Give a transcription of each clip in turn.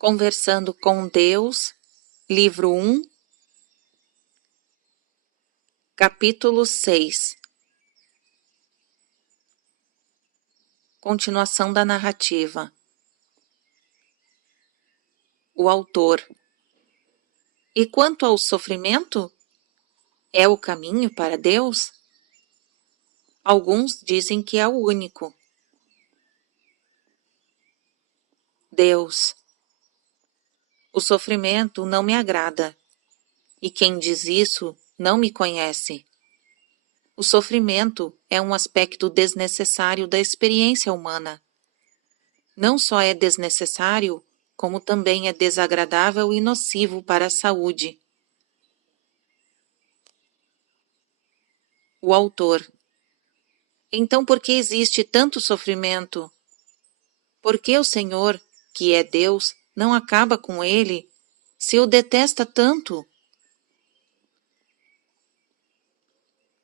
Conversando com Deus, livro 1, capítulo 6. Continuação da narrativa. O autor. E quanto ao sofrimento? É o caminho para Deus? Alguns dizem que é o único. Deus. O sofrimento não me agrada, e quem diz isso não me conhece. O sofrimento é um aspecto desnecessário da experiência humana. Não só é desnecessário, como também é desagradável e nocivo para a saúde. O autor. Então por que existe tanto sofrimento? Por que o Senhor, que é Deus, não acaba com ele, se o detesta tanto?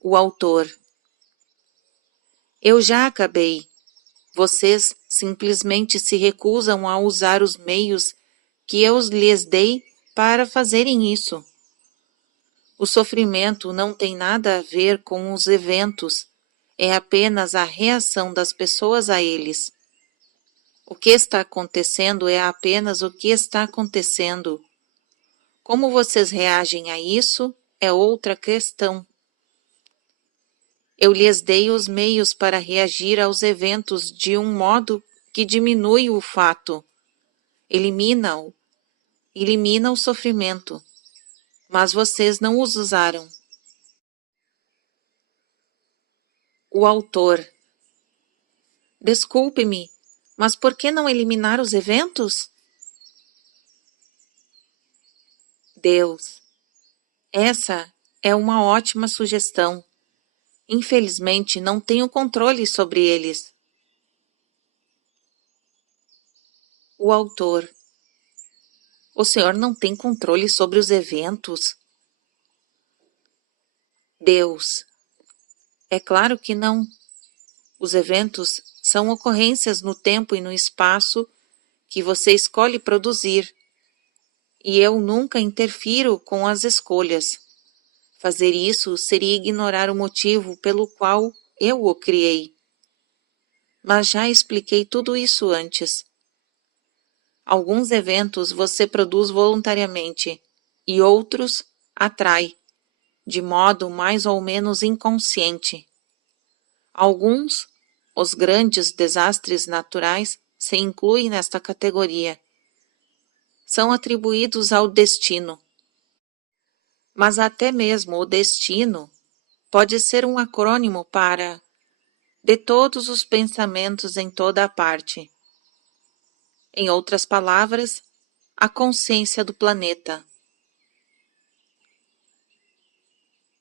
O autor. Eu já acabei. Vocês simplesmente se recusam a usar os meios que eu lhes dei para fazerem isso. O sofrimento não tem nada a ver com os eventos, é apenas a reação das pessoas a eles. O que está acontecendo é apenas o que está acontecendo. Como vocês reagem a isso é outra questão. Eu lhes dei os meios para reagir aos eventos de um modo que diminui o fato, elimina o sofrimento, mas vocês não os usaram. O autor. Desculpe-me, mas por que não eliminar os eventos? Deus. Essa é uma ótima sugestão. Infelizmente, não tenho controle sobre eles. O autor. O senhor não tem controle sobre os eventos? Deus. É claro que não. Os eventos são ocorrências no tempo e no espaço que você escolhe produzir. E eu nunca interfiro com as escolhas. Fazer isso seria ignorar o motivo pelo qual eu o criei. Mas já expliquei tudo isso antes. Alguns eventos você produz voluntariamente e outros atrai, de modo mais ou menos inconsciente. Alguns, os grandes desastres naturais, se incluem nesta categoria. São atribuídos ao destino. Mas até mesmo o destino pode ser um acrônimo para de todos os pensamentos em toda a parte. Em outras palavras, a consciência do planeta.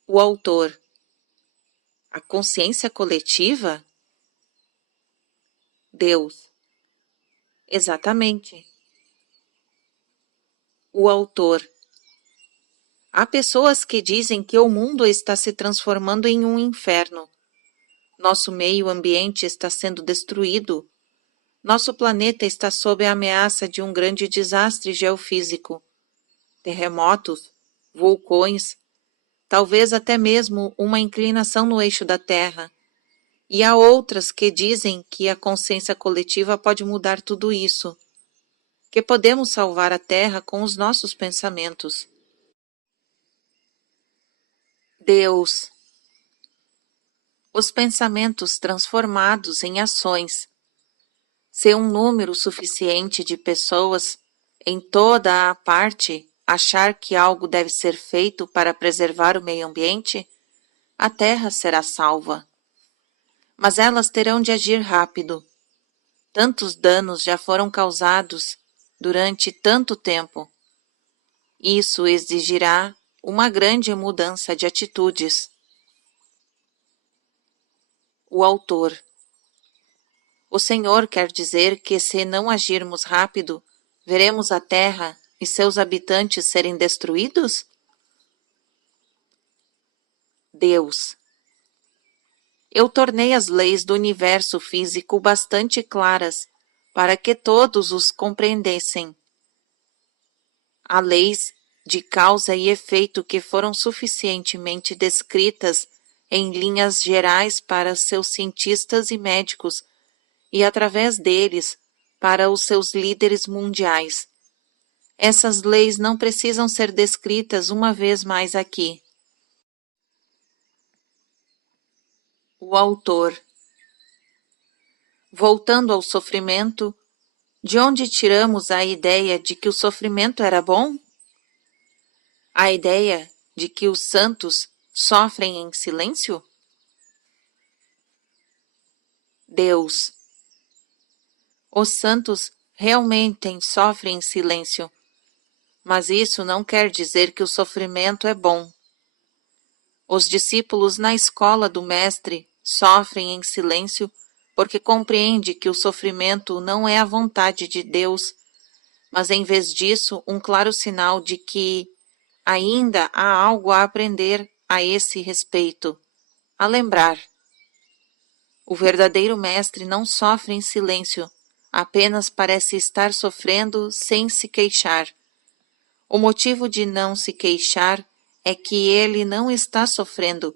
O autor. A consciência coletiva? Deus. Exatamente. O autor. Há pessoas que dizem que o mundo está se transformando em um inferno. Nosso meio ambiente está sendo destruído. Nosso planeta está sob a ameaça de um grande desastre geofísico. Terremotos, vulcões, talvez até mesmo uma inclinação no eixo da Terra. E há outras que dizem que a consciência coletiva pode mudar tudo isso, que podemos salvar a Terra com os nossos pensamentos. Deus. Os pensamentos transformados em ações. Se um número suficiente de pessoas em toda a parte achar que algo deve ser feito para preservar o meio ambiente, a Terra será salva. Mas elas terão de agir rápido. Tantos danos já foram causados durante tanto tempo. Isso exigirá uma grande mudança de atitudes. O autor. O Senhor quer dizer que se não agirmos rápido, veremos a Terra e seus habitantes serem destruídos? Deus. Eu tornei as leis do universo físico bastante claras para que todos os compreendessem. Há leis de causa e efeito que foram suficientemente descritas em linhas gerais para seus cientistas e médicos e, através deles, para os seus líderes mundiais. Essas leis não precisam ser descritas uma vez mais aqui. O autor. Voltando ao sofrimento, de onde tiramos a ideia de que o sofrimento era bom? A ideia de que os santos sofrem em silêncio? Deus. Os santos realmente sofrem em silêncio, mas isso não quer dizer que o sofrimento é bom. Os discípulos na escola do Mestre sofrem em silêncio porque compreendem que o sofrimento não é a vontade de Deus, mas em vez disso um claro sinal de que ainda há algo a aprender a esse respeito, a lembrar. O verdadeiro mestre não sofre em silêncio, apenas parece estar sofrendo sem se queixar. O motivo de não se queixar é que ele não está sofrendo,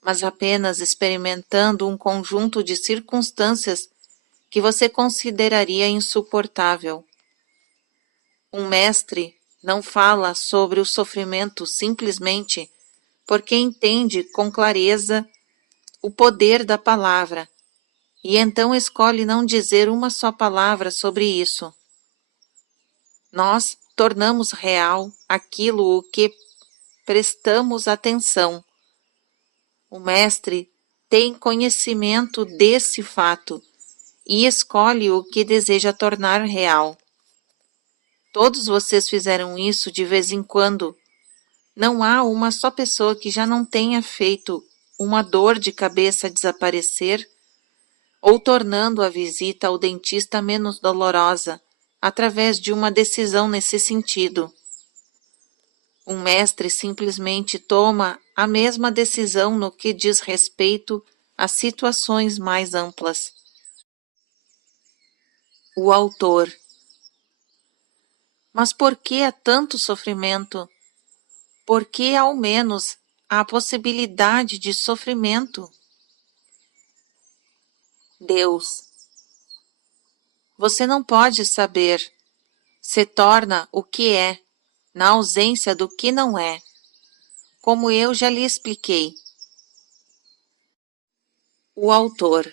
mas apenas experimentando um conjunto de circunstâncias que você consideraria insuportável. Um mestre não fala sobre o sofrimento simplesmente porque entende com clareza o poder da palavra, e então escolhe não dizer uma só palavra sobre isso. Nós tornamos real aquilo o que prestamos atenção. O mestre tem conhecimento desse fato e escolhe o que deseja tornar real. Todos vocês fizeram isso de vez em quando. Não há uma só pessoa que já não tenha feito uma dor de cabeça desaparecer ou tornando a visita ao dentista menos dolorosa através de uma decisão nesse sentido. Um mestre simplesmente toma a mesma decisão no que diz respeito a situações mais amplas. O autor. Mas por que há tanto sofrimento? Por que, ao menos, há a possibilidade de sofrimento? Deus. Você não pode saber. Se torna o que é, na ausência do que não é. Como eu já lhe expliquei. O autor.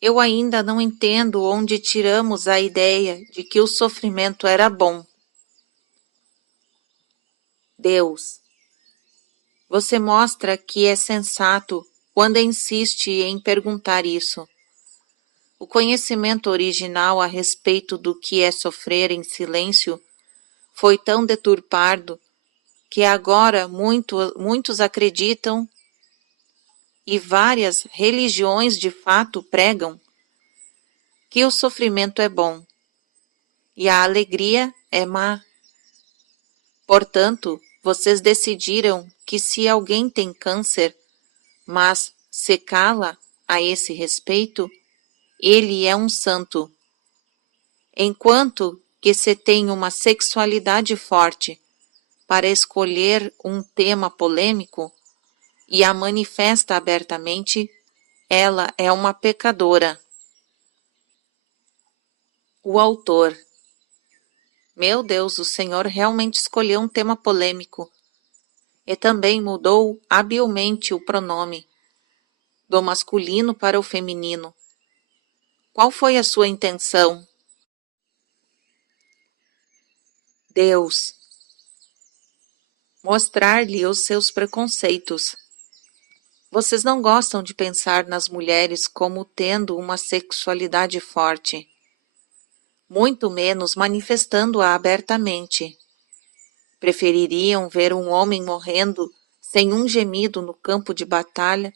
Eu ainda não entendo onde tiramos a ideia de que o sofrimento era bom. Deus. Você mostra que é sensato quando insiste em perguntar isso. O conhecimento original a respeito do que é sofrer em silêncio foi tão deturpado que agora muitos acreditam e várias religiões de fato pregam que o sofrimento é bom e a alegria é má. Portanto, vocês decidiram que se alguém tem câncer, mas se cala a esse respeito, ele é um santo. Enquanto que se tem uma sexualidade forte para escolher um tema polêmico e a manifesta abertamente, ela é uma pecadora. O autor. Meu Deus, o Senhor realmente escolheu um tema polêmico e também mudou habilmente o pronome do masculino para o feminino. Qual foi a sua intenção? Deus. Mostrar-lhe os seus preconceitos. Vocês não gostam de pensar nas mulheres como tendo uma sexualidade forte, muito menos manifestando-a abertamente. Prefeririam ver um homem morrendo sem um gemido no campo de batalha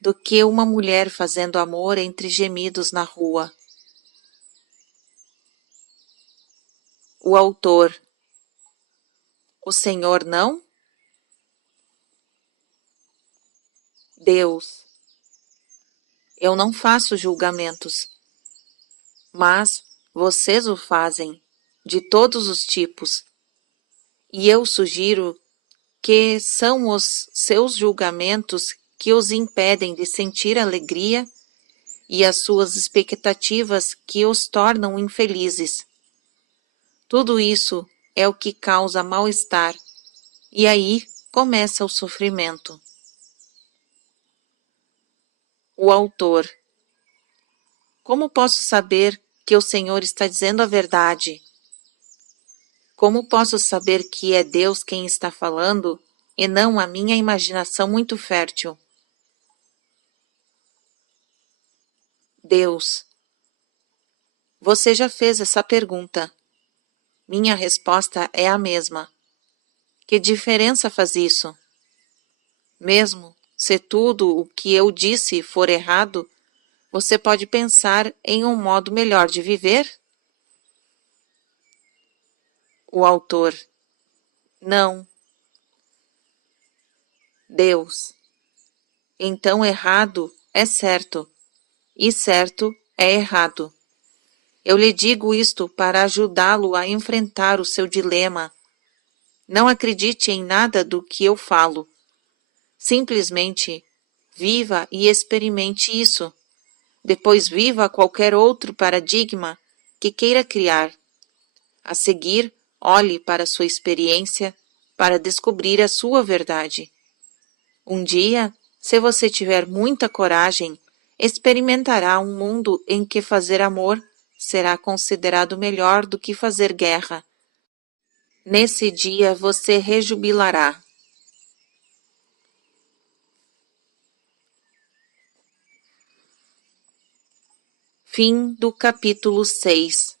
do que uma mulher fazendo amor entre gemidos na rua. O autor. O Senhor não? Deus. Eu não faço julgamentos, mas vocês o fazem, de todos os tipos, e eu sugiro que são os seus julgamentos que os impedem de sentir alegria e as suas expectativas que os tornam infelizes. Tudo isso é o que causa mal-estar, e aí começa o sofrimento. O autor: como posso saber que o Senhor está dizendo a verdade? Como posso saber que é Deus quem está falando e não a minha imaginação muito fértil? Deus: você já fez essa pergunta. Minha resposta é a mesma. Que diferença faz isso? Mesmo se tudo o que eu disse for errado, você pode pensar em um modo melhor de viver? O autor: não. Deus: então errado é certo, e certo é errado. Eu lhe digo isto para ajudá-lo a enfrentar o seu dilema. Não acredite em nada do que eu falo. Simplesmente viva e experimente isso. Depois viva qualquer outro paradigma que queira criar. A seguir, olhe para sua experiência para descobrir a sua verdade. Um dia, se você tiver muita coragem, experimentará um mundo em que fazer amor será considerado melhor do que fazer guerra. Nesse dia você rejubilará. Fim do capítulo 6.